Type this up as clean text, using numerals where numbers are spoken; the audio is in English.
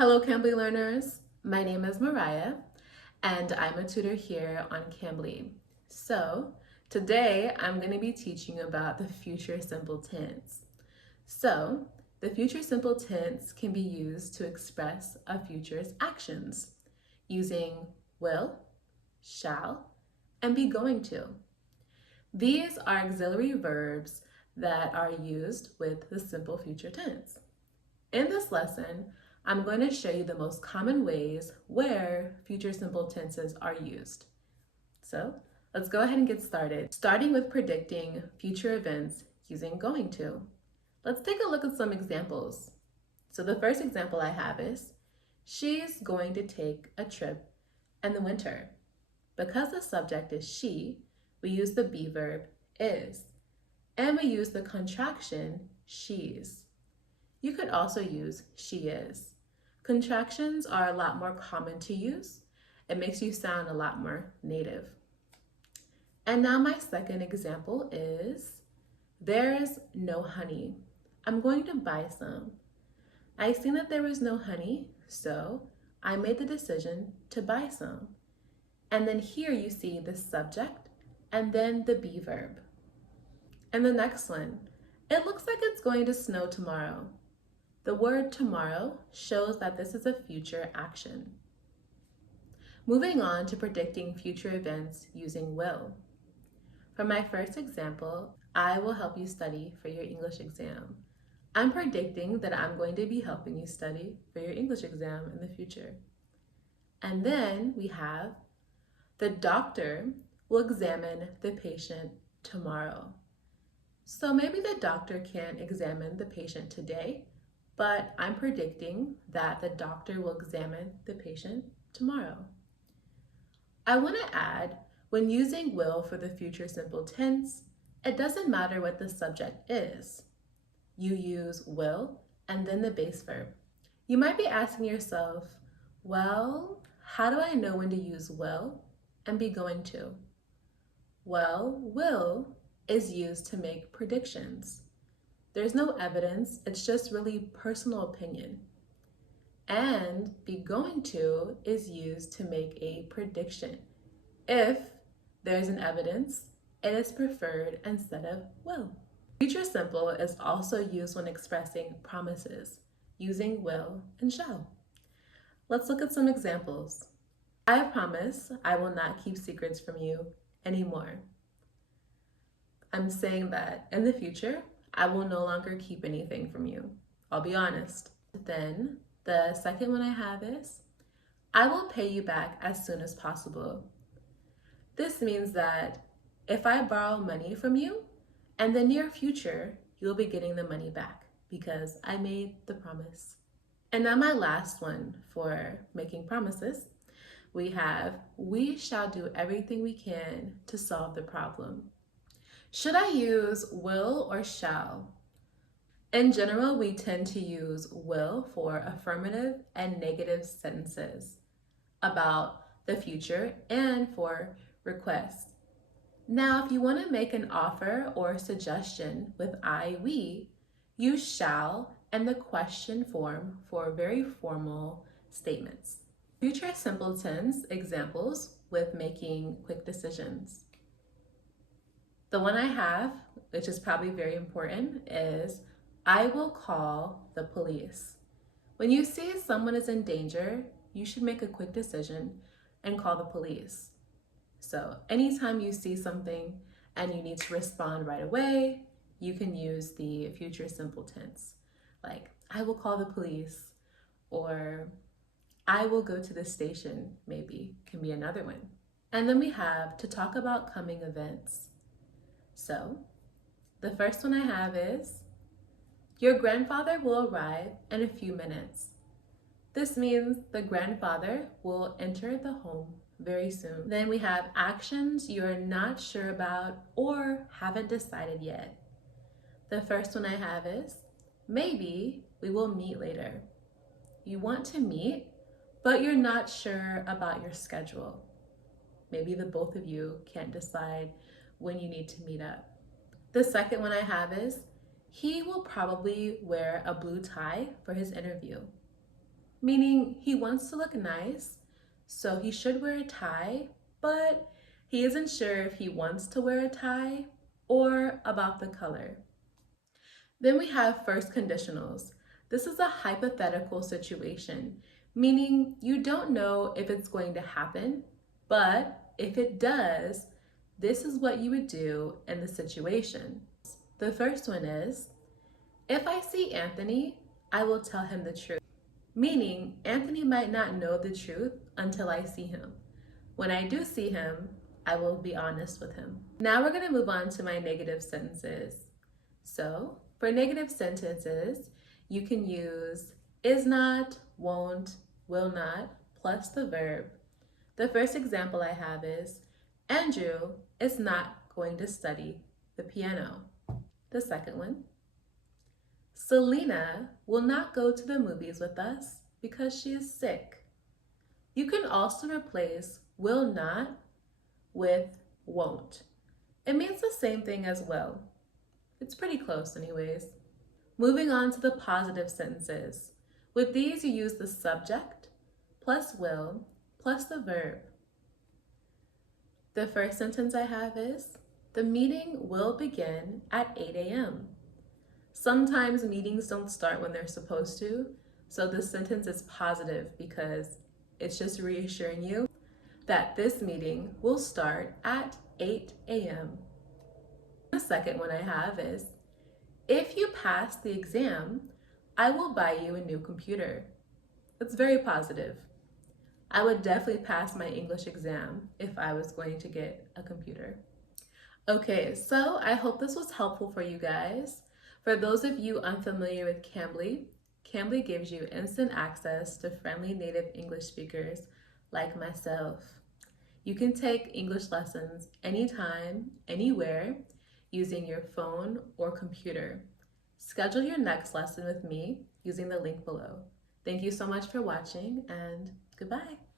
Hello, Cambly learners. My name is Maryah, and I'm a tutor here on Cambly. So today I'm going to be teaching you about the future simple tense. So the future simple tense can be used to express a future's actions using will, shall, and be going to. These are auxiliary verbs that are used with the simple future tense. In this lesson, I'm going to show you the most common ways where future simple tenses are used. So let's go ahead and get started, starting with predicting future events using going to. Let's take a look at some examples. So the first example I have is, she's going to take a trip in the winter. Because the subject is she, we use the be verb is, and we use the contraction she's. You could also use she is. Contractions are a lot more common to use. It makes you sound a lot more native. And now my second example is, there's no honey. I'm going to buy some. I seen that there was no honey, so I made the decision to buy some. And then here you see the subject and then the be verb. And the next one, it looks like it's going to snow tomorrow. The word tomorrow shows that this is a future action. Moving on to predicting future events using will. For my first example, I will help you study for your English exam. I'm predicting that I'm going to be helping you study for your English exam in the future. And then we have, the doctor will examine the patient tomorrow. So maybe the doctor can't examine the patient today, but I'm predicting that the doctor will examine the patient tomorrow. I want to add, when using will for the future simple tense, it doesn't matter what the subject is. You use will and then the base verb. You might be asking yourself, well, how do I know when to use will and be going to? Well, will is used to make predictions. There's no evidence, it's just really personal opinion. And be going to is used to make a prediction. If there's an evidence, it is preferred instead of will. Future simple is also used when expressing promises, using will and shall. Let's look at some examples. I promise I will not keep secrets from you anymore. I'm saying that in the future, I will no longer keep anything from you. I'll be honest. Then the second one I have is, I will pay you back as soon as possible. This means that if I borrow money from you, in the near future, you'll be getting the money back because I made the promise. And now my last one for making promises, we have, we shall do everything we can to solve the problem. Should I use will or shall? In general, we tend to use will for affirmative and negative sentences about the future and for requests. Now, if you want to make an offer or suggestion with I, we, use shall and the question form for very formal statements. Future simple tense examples with making quick decisions. The one I have, which is probably very important, is I will call the police. When you see someone is in danger, you should make a quick decision and call the police. So anytime you see something and you need to respond right away, you can use the future simple tense. Like, I will call the police, or I will go to the station, maybe, can be another one. And then we have to talk about coming events. So the first one I have is, your grandfather will arrive in a few minutes. This means the grandfather will enter the home very soon. Then we have actions you're not sure about or haven't decided yet. The first one I have is, maybe we will meet later. You want to meet, but you're not sure about your schedule. Maybe the both of you can't decide when you need to meet up. The second one I have is, he will probably wear a blue tie for his interview. meaning he wants to look nice, so he should wear a tie, but he isn't sure if he wants to wear a tie or about the color. Then we have first conditionals. This is a hypothetical situation, meaning you don't know if it's going to happen, but if it does, this is what you would do in the situation. The first one is, if I see Anthony, I will tell him the truth. Meaning, Anthony might not know the truth until I see him. When I do see him, I will be honest with him. Now we're gonna move on to my negative sentences. So, for negative sentences, you can use is not, won't, will not, plus the verb. The first example I have is, Andrew is not going to study the piano. The second one, Selena will not go to the movies with us because she is sick. You can also replace will not with won't. It means the same thing as well. It's pretty close anyways. Moving on to the positive sentences. With these, you use the subject plus will plus the verb. The first sentence I have is, the meeting will begin at 8 a.m. Sometimes meetings don't start when they're supposed to, so this sentence is positive because it's just reassuring you that this meeting will start at 8 a.m. The second one I have is, if you pass the exam, I will buy you a new computer. It's very positive. I would definitely pass my English exam if I was going to get a computer. Okay, so I hope this was helpful for you guys. For those of you unfamiliar with Cambly, Cambly gives you instant access to friendly native English speakers like myself. You can take English lessons anytime, anywhere, using your phone or computer. Schedule your next lesson with me using the link below. Thank you so much for watching, and goodbye.